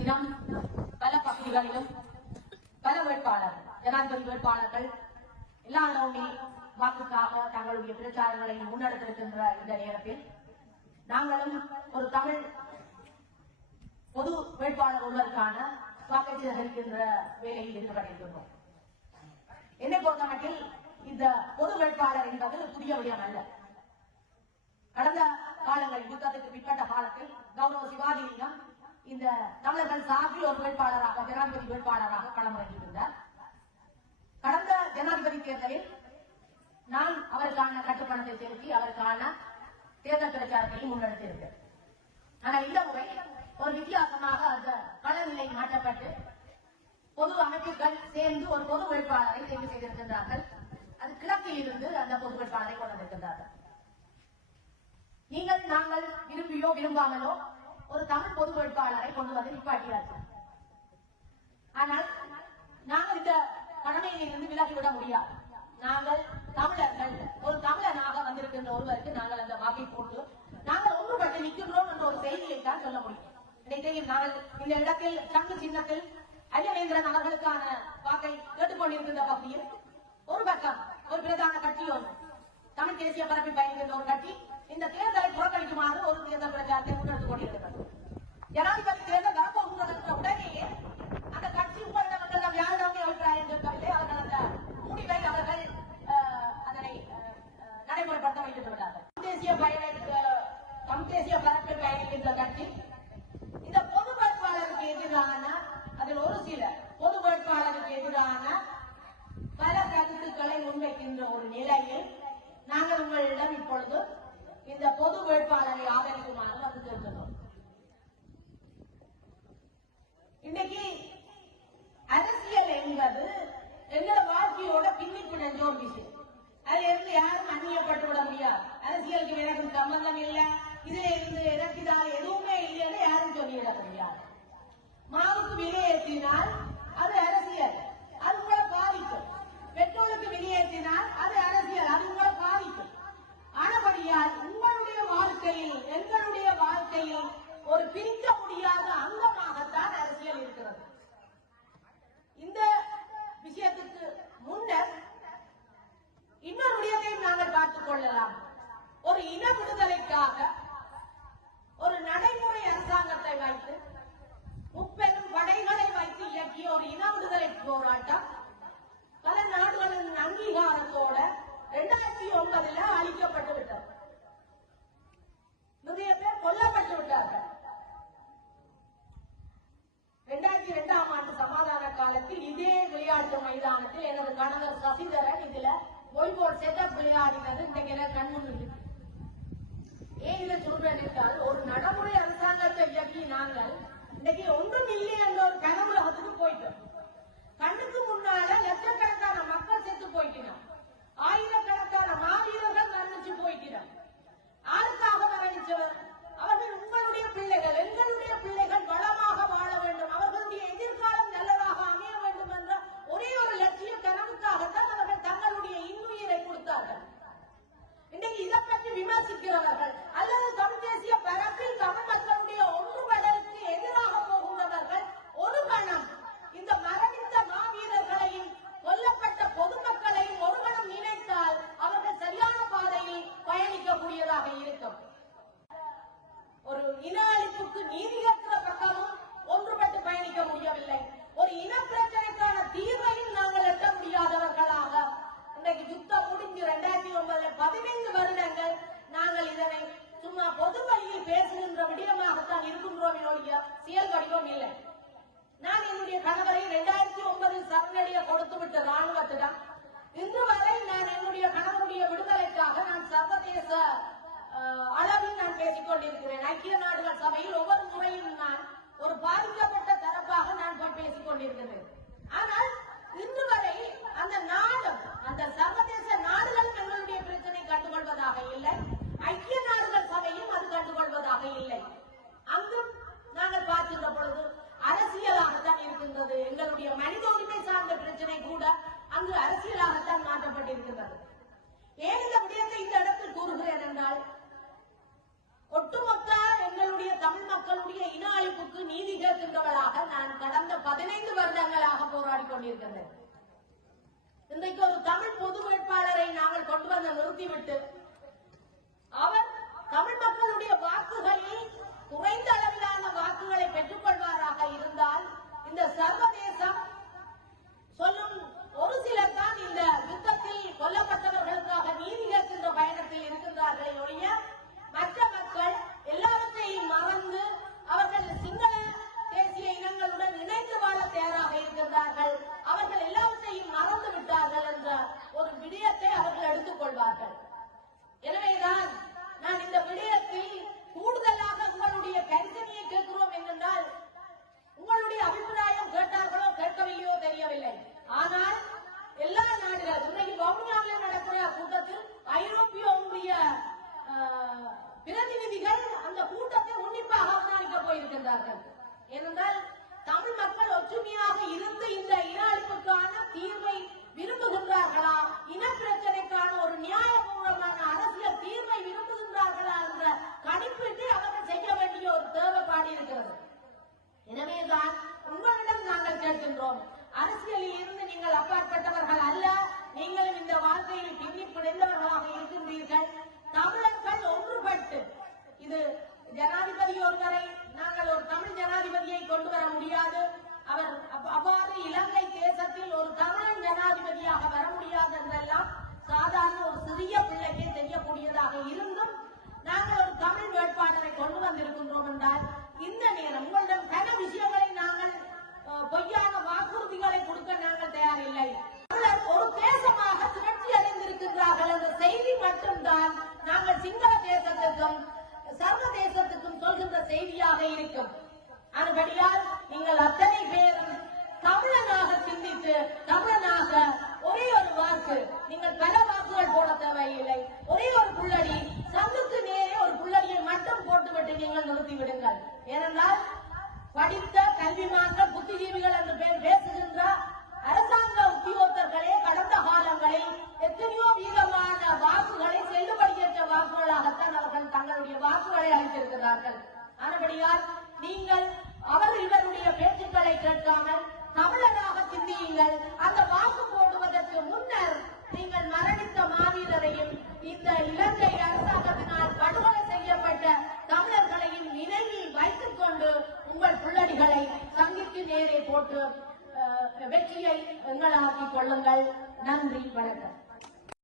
தினம் பல பகுதிகளிலும் பல வேட்பாளர் ஜனாதிபதி வேட்பாளர்கள் எல்லா இடமுமே வாக்குக்காக தங்களுடைய பிரச்சாரங்களை முன்னெடுத்திருக்கின்ற இந்த நேரத்தில் நாங்களும் ஒரு தமிழ் பொது வேட்பாளர் ஒருவருக்கான வாக்கை சேகரிக்கின்ற வேலையில் ஈடுபட்டிருக்கின்றோம். என்னை பொறுத்தமட்டில் இந்த பொது வேட்பாளர் என்பது புதிய விடயம் அல்ல. கடந்த காலங்களில் யுத்தத்துக்கு பிற்பட்ட காலத்தில் கௌரவ சிவாஜிலிங்கம் இந்த தமிழர்கள் சார்பில் ஒரு வேட்பாளராக ஜனாதிபதி வேட்பாளராக களமிறங்கியிருந்தார் கடந்த ஜனாதிபதி தேர்தலில் நான் அவருக்கான கட்டுப்பணத்தை செலுத்தி அவருக்கான தேர்தல் பிரச்சாரத்தை முன்னெடுத்திருந்தேன். ஆனால் இந்த முறை ஒரு வித்தியாசமாக அந்த களநிலை மாற்றப்பட்டு பொது அமைப்புகள் சேர்ந்து ஒரு பொது வேட்பாளரை தேர்வு செய்திருக்கின்றார்கள். அது கிழக்கில் இருந்து அந்த பொது வேட்பாளரை கொண்டிருக்கின்றார்கள் நீங்கள் நாங்கள் விரும்பியோ விரும்பாமலோ பொது வேட்பாளரை கொண்டு வந்து நிப்பாட்டியார்கள் ஆனால் நாங்கள் இந்த கடமையை இருந்து விலகிவிட முடியாது. நாங்கள் தமிழர்கள் ஒரு தமிழனாக வந்திருக்கின்ற ஒருவருக்கு நாங்கள் அந்த வாக்கை போட்டு நாங்கள் ஒன்றுபட்டு நிற்கின்றோம் என்ற ஒரு செய்தியை தான் சொல்ல முடியும். இன்றைக்கு நாங்கள் இந்த இடத்தில் சங்கு சின்னத்தில் ஐயவேந்திரன் அவர்களுக்கான வாக்கை கேட்டுக்கொண்டிருக்கின்ற பகுதியில் ஒரு பக்கம் ஒரு பிரதான கட்சி ஒன்று தமிழ் தேசிய பரப்பி பயணிக்கின்ற ஒரு கட்சி இந்த தேர்தலை புறக்கணிக்குமாறு ஒரு தேர்தல் பிரச்சாரத்தை முன்னெடுத்துக் கொண்டிருக்கிறது ஜனாதிபதி தேர்தல் வரப்போகின்ற உடனேயே அந்த கட்சி உங்களிடம் வந்தெல்லாம் யாரிடமே அபிப்பிராயம் கேட்கவில்லை அவர்கள் அந்த முடிவை அவர்கள் அஹ், அதனை அஹ், அஹ், நடைமுறைப்படுத்த வைத்து விட்டார்கள் தேசிய பயணிக்க தமிழ் தேசிய பரப்பில் பயணிக்கின்ற கட்சி இந்த பொது வேட்பாளருக்கு எதிரான அதில் ஒரு சில பொது வேட்பாளருக்கு எதிரான பல கருத்துக்களை முன்வைக்கின்ற ஒரு நிலையில் நாங்கள் உங்களிடம் இப்பொழுது இந்த பொது வேட்பாளரை ஆதரிக்குமாறு வந்து கேட்கிறோம் இன்னைக்கு அரசியல் என்பது எங்களோட வாழ்க்கையோட பின்னி பிணைஞ்ச ஒரு விஷயம் அதுல இருந்து யாரும் அந்நியப்பட்டு விட முடியாது அரசியலுக்கு எனக்கு சம்பந்தம் இல்ல இதுல இருந்து எனக்கு இதால எதுவுமே இல்லைன்னு யாரும் சொல்லிவிட முடியாது மாவுக்கு விலை ஏற்றினால் அது அரசியல் அது உங்களை பாதிக்கும் பெட்ரோலுக்கு விலை ஏற்றினால் அது அரசியல் அது உங்களை பாதிக்கும் ஆனபடியால் உங்களுடைய வாழ்க்கையில் எங்களுடைய வாழ்க்கையில் ஒரு பிரிக்க முடியாத அங்கமாகத்தான் அரசியல் இருக்கிறது. இந்த விஷயத்துக்கு முன்னர் இன்னொரு விடயத்தையும் நாங்கள் பார்த்துக் கொள்ளலாம். ஒரு இன விடுதலைக்காக விளையாட்டு மைதானத்தில் எனது கணவர் சசிதரன் இதுல ஒய்போர்ட் செட்டப் விளையாடினது இன்றைக்கு எனக்கு கண்முன் இருக்கு. ஏன் இதை சொல்றேன் என்றால் ஒரு நடைமுறை அரசாங்கத்தை இயக்கி நாங்கள் இன்னைக்கு ஒன்றும் இல்லை என்ற ஒரு கனவுலகத்துக்கு போயிட்டோம். கண்ணுக்கு முன்னால லட்சக்கணக்கான மக்கள் செத்து போயிட்டோம் ஆயிரம் கொடுத்து விட்ட ராணுவத்திடம் இன்று வரை நான் என்னுடைய கணவனுடைய விடுதலைக்காக நான் சர்வதேச அளவில் நான் பேசிக் கொண்டிருக்கிறேன். ஐக்கிய நாடுகள் சபையில் ஒவ்வொரு முறையும் நான் ஒரு பாதிக்கப்பட்ட தரப்பாக நான் பேசிக் கொண்டிருக்கிறேன். ஆனால் இன்று வரை அந்த நாடும் அந்த சர்வதேச நாடுகளும் எங்களுடைய பிரச்சனை கண்டுகொள்வதாக இல்லை ஐக்கிய நாடுகள் சபையும் அது கண்டுகொள்வதாக இல்லை அங்கும் நாங்கள் பார்க்கின்ற பொழுது அரசியலாகத்தான் இருக்கின்றது எங்களுடைய மனித உரிமை சார்ந்த பிரச்சனை கூட அங்கு அரசியலாகத்தான் மாற்றப்பட்டிருக்கின்றது ஏன் இந்த விடயத்தை இந்த இடத்தில் கூறுகிறேன் என்றால் ஒட்டுமொத்த எங்களுடைய தமிழ் மக்களுடைய இன அழிப்புக்கு நீதி கேட்கின்றவளாக விடுதலைக்காக நான் கடந்த பதினைந்து வருடங்களாக இன்றைக்கு ஒரு தமிழ் பொது வேட்பாளரை நாங்கள் கொண்டு வந்து நிறுத்திவிட்டு பிரதிநிதிகள் அந்த கூட்டத்தை உன்னிப்பாக அவதானிக்க போயிருக்கின்றார்கள். ஏனென்றால் தமிழ் மக்கள் ஒற்றுமையாக இருந்து இந்த இன அழிப்புக்கான தீர்வை விரும்புகின்றார்களா? இன பிரச்சனைக்கான ஒரு நியாய அரசியல் தீர்வை விரும்புகின்றார்களா என்ற கணிப்பீட்டை அவர்கள் செய்ய வேண்டிய ஒரு தேவைப்பாடு இருக்கிறது எனவேதான் உங்களிடம் நாங்கள் கேட்கின்றோம் அரசியலில் இருந்து நீங்கள் அப்பாற்பட்டவர்கள் அல்ல நீங்களும் இந்த வாழ்க்கையில் பின்னி பிணைந்தவர்களாக இருக்கின்றீர்கள் தமிழர்கள் ஒன்றுபட்டு இது ஜனாதிபதி ஒருவரை நாங்கள் ஒரு தமிழ் ஜனாதிபதியை கொண்டு வர முடியாது அவர் அப்ப- அவ்வாறு இலங்கை தேசத்தில் ஒரு தமிழன் ஜனாதிபதியாக வர முடியாது என்றெல்லாம் சாதாரண ஒரு சிறிய பிள்ளைக்கே தெரியக்கூடியதாக இருந்தும் நாங்கள் ஒரு தமிழ் வேட்பாளரை கொண்டு வந்திருக்கின்றோம் என்றால் இந்த நேரம் உங்களிடம் பல விஷயங்களை நாங்கள் பொய்யான வாக்குறுதிகளை கொடுக்க நாங்கள் தயாரில்லை. தமிழர் ஒரு தேசமாக திரட்சி அடைந்திருக்கின்றார்கள் என்ற செய்தி மட்டும்தான் நாங்கள் சிங்கள தேசத்துக்கும் சர்வதேசத்துக்கும் சொல்கின்ற செய்தியாக இருக்கும். அதுபடியால் நீங்கள் அத்தனை பேரும் தமிழனாக சிந்தித்து தமிழனாக ஒரே ஒரு வாக்கு நீங்கள் பல வாக்குகள் போட நீங்கள் அவர் இவருடைய பேச்சுக்களை கேட்காமல் தமிழராக சிந்தியுங்கள். அந்த வாக்கு போடுவதற்கு முன்னர் நீங்கள் மரணித்த மாவீரரையும் இந்த இலங்கை அரசாங்கத்தினால் படுகொலை செய்யப்பட்ட தமிழர்களையும் நினைவில் வைத்துக் கொண்டு உங்கள் புள்ளடிகளை சங்கிக்கு நேரே போட்டு வெற்றியை எங்களாக்கிக் கொள்ளுங்கள். நன்றி வணக்கம்.